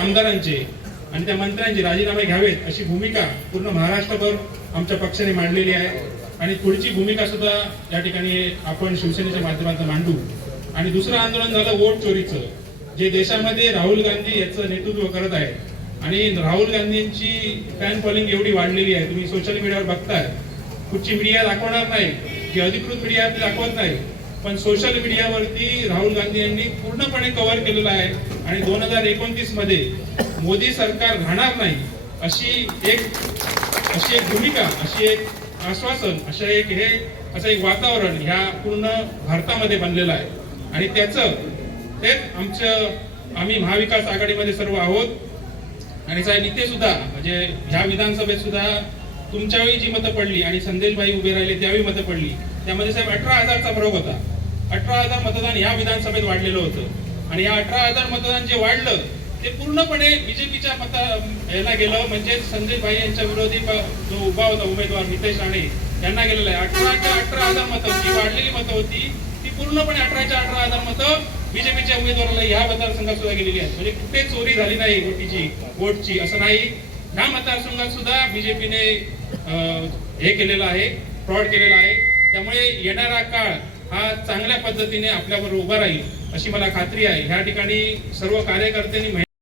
आमदारांचे आणि त्या मंत्र्यांचे राजीनामे घ्यावेत अशी भूमिका पूर्ण महाराष्ट्रभर आमच्या पक्षाने मांडलेली आहे. आणि पुढची भूमिका सुद्धा या ठिकाणी आपण शिवसेनेच्या माध्यमातून मांडू. आणि दुसरं आंदोलन झालं वोट चोरीचं. जे देशामध्ये राहुल गांधी याचं नेतृत्व करत आहे आणि राहुल गांधींची फॅन फॉलोइंग एवढी वाढलेली आहे. तुम्ही सोशल मीडियावर बघताय. कुठची मीडिया दाखवणार नाही. जी अधिकृत मीडिया दाखवत नाही. पण सोशल मीडियावरती राहुल गांधी यांनी पूर्णपणे कव्हर केलेलं आहे. आणि दोन हजार एकोणतीसमध्ये मोदी सरकार राहणार नाही अशी एक अशी एक भूमिका अशी एक आश्वासन असं एक हे असं एक वातावरण ह्या पूर्ण भारतामध्ये बनलेलं आहे. आणि त्याचं तेच आमचं आम्ही महाविकास आघाडीमध्ये सर्व आहोत. आणि साहेब इथे सुद्धा म्हणजे ह्या विधानसभेत सुद्धा तुमच्यावेळी जी मतं पडली आणि संदेशभाई उभे राहिले त्यावेळी मतं पडली. त्यामध्ये साहेब अठरा हजारचा फरक होता. अठरा हजार मतदान ह्या विधानसभेत वाढलेलं होतं. आणि या अठरा हजार मतदान जे वाढलं ते पूर्णपणे बीजेपीच्या मता याला गेलं. म्हणजे संजय भाई यांच्या विरोधी जो उभा होता उमेदवार नितेश राणे यांना गेलेलं आहे. अठराच्या अठरा हजार मतं जी वाढलेली मतं होती ती पूर्णपणे अठराच्या अठरा हजार मतं बीजेपीच्या उमेदवाराला ह्या मतदारसंघात सुद्धा गेलेली आहे म्हणजे कुठे चोरी झाली नाही वोटीची वोटची असं नाही. ह्या मतदारसंघात सुद्धा बीजेपीने हे केलेलं आहे फ्रॉड केलेला आहे. त्यामुळे येणारा काळ हा चांगल्या पद्धतीने आपल्यावर उभा राहील अशी मला खात्री आहे. ह्या ठिकाणी सर्व कार्यकर्त्यांनी